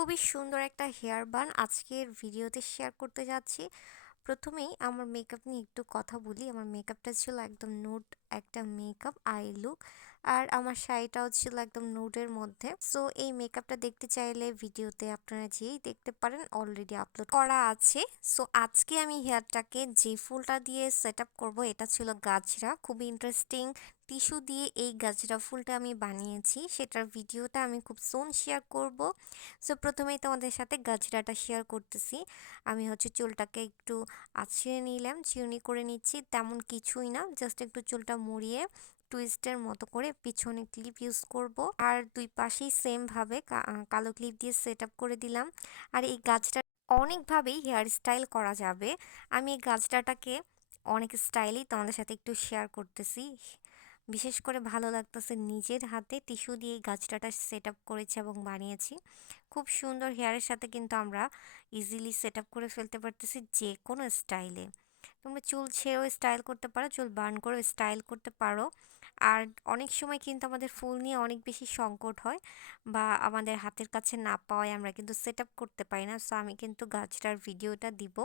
খুবই সুন্দর একটা হেয়ার বান আজকের ভিডিওতে শেয়ার করতে যাচ্ছি। প্রথমেই আমার মেকআপ নিয়ে একটু কথা বলি। আমার মেকআপটা ছিল একদম নুড একটা মেকআপ আই লুক। আর আমার শাড়িটাও ছিল একদম নুডের মধ্যে। সো এই মেকআপটা দেখতে চাইলে ভিডিওতে আপনারা যেই দেখতে পারেন, অলরেডি আপলোড করা আছে। সো আজকে আমি হেয়ারটাকে যে ফুলটা দিয়ে সেট আপ করবো, এটা ছিল গাজরা। খুবই ইন্টারেস্টিং টিস্যু দিয়ে এই গাজরা ফুলটা আমি বানিয়েছি, সেটার ভিডিওটা আমি খুব সুন শেয়ার করব। সো প্রথমেই তোমাদের সাথে গাজরাটা শেয়ার করতেছি। আমি চুলটাকে একটু আঁচড়ে নিলাম, চিরুনি করে নিচ্ছি, তেমন কিছুই না, জাস্ট একটু চুলটা মুড়িয়ে টুইস্টের মতো করে পিছনে ক্লিপ ইউজ করব। আর দুই পাশেই সেম ভাবে কালো ক্লিপ দিয়ে সেট আপ করে দিলাম। আর এই গাছটা অনেকভাবেই হেয়ার স্টাইল করা যাবে। আমি এই গাছটাকে অনেক স্টাইলেই তোমাদের সাথে একটু শেয়ার করতেছি। বিশেষ করে ভালো লাগতেছে নিজের হাতে টিস্যু দিয়ে এই গাছটাটা সেট আপ করেছি এবং বানিয়েছি। খুব সুন্দর হেয়ারের সাথে কিন্তু আমরা ইজিলি সেট আপ করে ফেলতে পারতেছি যে কোনো স্টাইলে। তোমরা চুল ছেড়েও স্টাইল করতে পারো, চুল বার্ন করেও স্টাইল করতে পারো। আর অনেক সময় কিন্তু আমাদের ফুল নিয়ে অনেক বেশি সংকট হয়, বা আমাদের হাতের কাছে না পাওয়ায় আমরা কিন্তু সেট আপ করতে পারি না। সো আমি কিন্তু গাছটার ভিডিওটা দিব,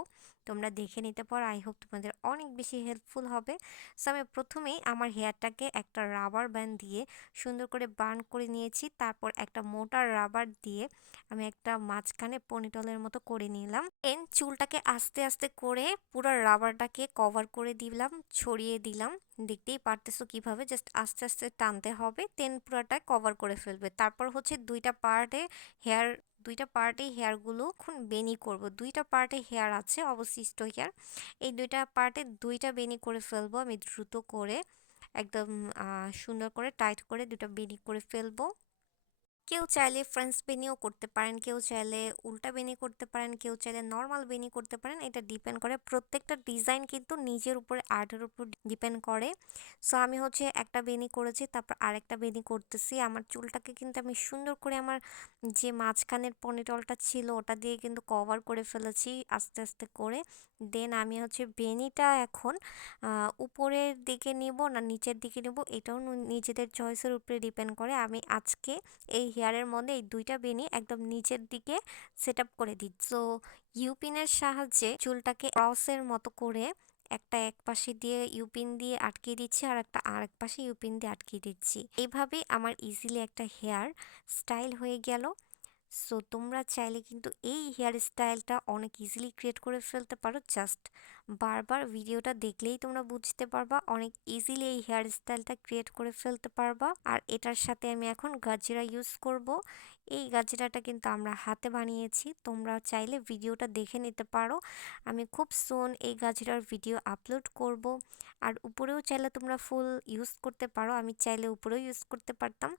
তোমরা দেখে নিতে পারো। আই হোপ তোমাদের অনেক বেশি হেল্পফুল হবে। সো আমি প্রথমেই আমার হেয়ারটাকে একটা রাবার ব্যান্ড দিয়ে সুন্দর করে বার্ন করে নিয়েছি। তারপর একটা মোটা রাবার দিয়ে আমি একটা মাঝখানে পনিটলের মতো করে নিলাম। চুলটাকে আস্তে আস্তে করে পুরো রাবারটাকে কভার করে দিলাম, ছড়িয়ে দিলাম। দেখতেই পারতেছো কিভাবে, জাস্ট আস্তে আস্তে টানতে হবে, পুরোটা কভার করে ফেলবে। তারপর হেয়ার দুইটা পার্টে হেয়ারগুলো এখন বেনি করব। দুইটা পার্টে হেয়ার আছে, অবশিষ্ট হেয়ার। এই দুইটা পার্টে দুইটা বেনি করে ফেলবো আমি দ্রুত করে, একদম সুন্দর করে টাইট করে দুটো বেনি করে ফেলবো। কেউ চাইলে ফ্রেঞ্চ বেনিও করতে পারেন, কেউ চাইলে উল্টা বেনি করতে পারেন, কেউ চাইলে নর্মাল বেনি করতে পারেন। এটা ডিপেন্ড করে, প্রত্যেকটা ডিজাইন কিন্তু নিজের উপরে, আর্টের উপর ডিপেন্ড করে। সো আমি একটা বেনি করেছি, তারপর আরেকটা বেনি করতেছি। আমার চুলটাকে কিন্তু আমি সুন্দর করে আমার যে মাঝখানের পনিটলটা ছিল ওটা দিয়ে কিন্তু কভার করে ফেলেছি আস্তে আস্তে করে। দেন আমি বেনিটা এখন উপরের দিকে নিব না নিচের দিকে নিব, এটাও নিজেদের চয়েসের উপরে ডিপেন্ড করে। আমি আজকে এই হেয়ারের মধ্যে এই দুইটা বেনি একদম নিচের দিকে সেট আপ করে দিচ্ছি। সো ইউপিনের সাহায্যে চুলটাকে ক্রসের মতো করে একটা এক পাশে দিয়ে ইউপিন দিয়ে আটকে দিচ্ছি, আর একটা আরেক পাশে ইউপিন দিয়ে আটকে দিচ্ছি। এইভাবেই আমার ইজিলি একটা হেয়ার স্টাইল হয়ে গেল। সো তোমরা চাইলে কিন্তু এই হেয়ার স্টাইলটা অনেক ইজিলি ক্রিয়েট করে ফেলতে পারো। জাস্ট বারবার ভিডিওটা দেখলেই তোমরা বুঝতে পারবা, অনেক ইজিলি এই হেয়ার স্টাইলটা ক্রিয়েট করে ফেলতে পারবা। আর এটার সাথে আমি এখন গাজরা ইউজ করব। এই গাজরাটা কিন্তু আমরা হাতে বানিয়েছি, তোমরা চাইলে ভিডিওটা দেখে নিতে পারো। আমি খুব সুন এই গাজরার ভিডিও আপলোড করব। আর উপরেও চাইলে তোমরা ফুল ইউজ করতে পারো, আমি চাইলে উপরেও ইউজ করতে পারতাম।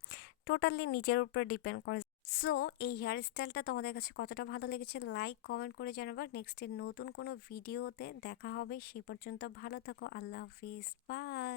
টোটালি নিজের উপরে ডিপেন্ড করে। সো এই হেয়ার স্টাইলটা তোমাদের কাছে কতটা ভালো লেগেছে লাইক কমেন্ট করে জানাবা। নেক্সট নতুন কোনো ভিডিওতে দেখা হবে, সেই পর্যন্ত ভালো থাকো। আল্লাহ হাফিজ, বাই।